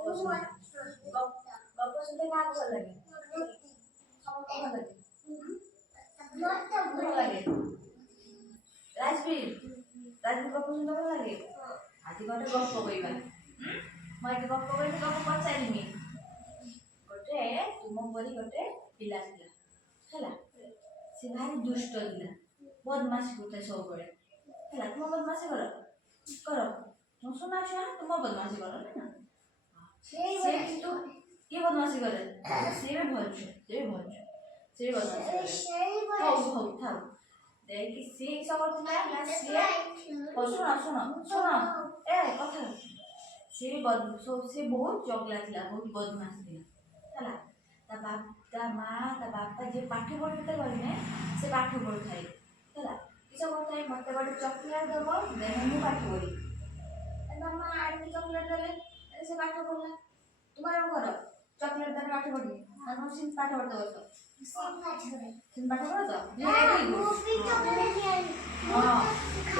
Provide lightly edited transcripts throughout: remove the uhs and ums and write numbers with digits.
गप सुनते ना को लगे सबको ଭଲ ଲାଗେ ଭଲ ଲାଗେ ରାଜବୀର ଗପ ସୁନ୍ଦର ଭଲ ଲାଗେ ଆଜି ଗୋଟେ ଗପ କହିବା ମୁଁ ଆଜି ଗପ କହିବି ଗପ ପଚାରିମି ଗୋଟେ ତୁମ ପରି ଗୋଟେ ପିଲା ଥିଲା ହେଲା ସେ ଭାରି ଦୁଷ୍ଟ ଥିଲା ବଦମାସି କରୁଥାଏ ସବୁବେଳେ ହେଲା ତୁମ ବଦମାସି କର तुम सुना छुआ तुम बदमाशी करो ना से तो ये बदमाशी करे से भी बदमाशी हो था देख से सब ना से सुनो ए कथा से बहुत चगला थिला बहुत बदमाश थिला हला ता माँ ता बापा जे पाठ पढ़ते गले से पाठ पढ़ुଥାଏ हला किस करथाय मते बड चॉकलेट दबो देन मु पाठ पढ़ी मामा आड़ी चॉकलेट देले से पाठ पढ़ला तुम्हारा घर चॉकलेट देले पाठ पढ़ी और सिन पाठ पढ़ते बस सिन पाठ पढ़ तो वेरी गुड वो भी चॉकलेट दिया हां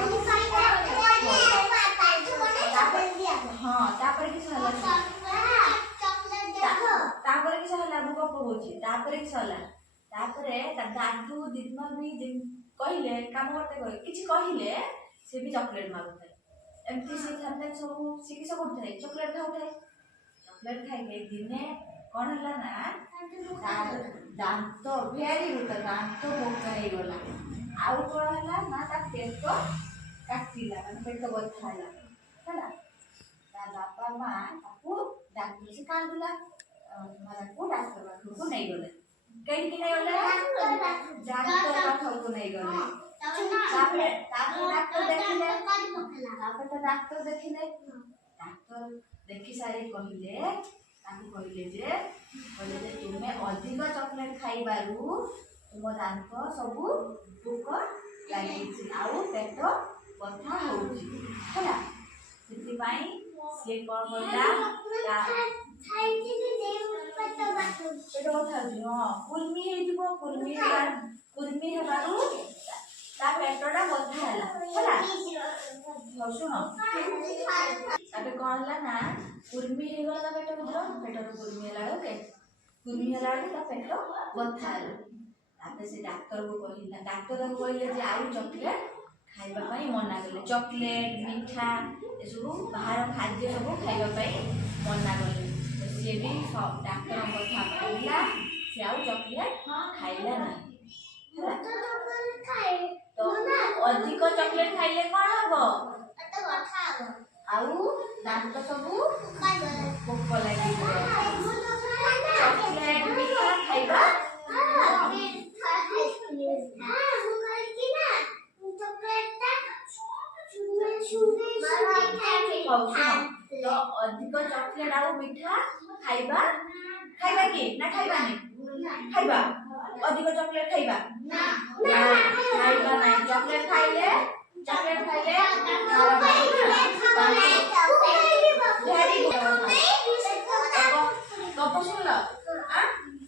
खाली हां तापर कि होला चॉकलेट देखो तापर कि होला मु गप होची तापर कि होला तापरे ता दादू दिनमा भी कहिले काम करते कहि किछि कहिले से भी चॉकलेट मागुଥାଏ एमती से थाने सब सिकी सब उठाए चॉकलेट खाउଥାଏ चॉकलेट खाइके दिने कोन हला ना दांत भेरी गुड दांत बोका हे गला आउ कोन हला ना ता पेट काटिला माने पेट बथाला हला ता बापा मां ताकू डॉक्टर से कांदिला माने को डॉक्टर को नहीं गले कहीं कि नहीं गले डॉक्टर को नहीं गले तापरे डॉक्टर देखिले तापर तो डॉक्टर देखिले डॉक्टर देखि सारे कहिले ताकू कहिले जे तुमे अधिक चॉकलेट खाइबारु तुम दांत सब पोक लागिछि आउ पेट बथा होउछि हला सेति पई से कोन करला खाइछि जे पेट बथा हां कुर्मी हे जिवो कुर्मी हेबारु ता पेटटा बथा हला हला सुनो अबे कोन हला ना कुर्मी हे गला पेट बुझलो पेट कुर्मी हला ओके कुर्मी हला ता पेट बथा हला तापे से डॉक्टर को कहले जे आउ चॉकलेट खाइबा पई मना करले चॉकलेट मीठा ए सब बाहर खाद्य सब खाइबा पई मना करले से भी सब डॉक्टर कथा कहला से आउ चॉकलेट खाइला ना तो अधिक चॉकलेट खाइले कोन हबो तो कथा हबो आउ दांत सब पोक लागि चॉकलेट मीठा खाइबा तो अधिक चॉकलेट आउ मीठा खाइबा की ना खाइबा नहीं खाइबा अधिक चॉकलेट खाइबा ना खाइबा नहीं चॉकलेट खाइले वेरी गुड गप सुनलो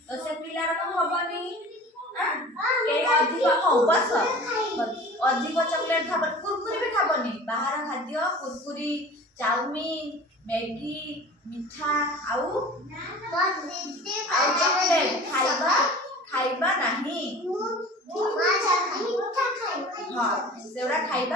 तो से पिलार को हबनी के अधिक हो बस अधिक चॉकलेट खाब कुरकुरी भी खाबनी बाहर खाद्य कुरकुरी चाउमीन मैगी मिठा आउ चॉकलेट खाइबा नहीं हां सेवड़ा खाइबा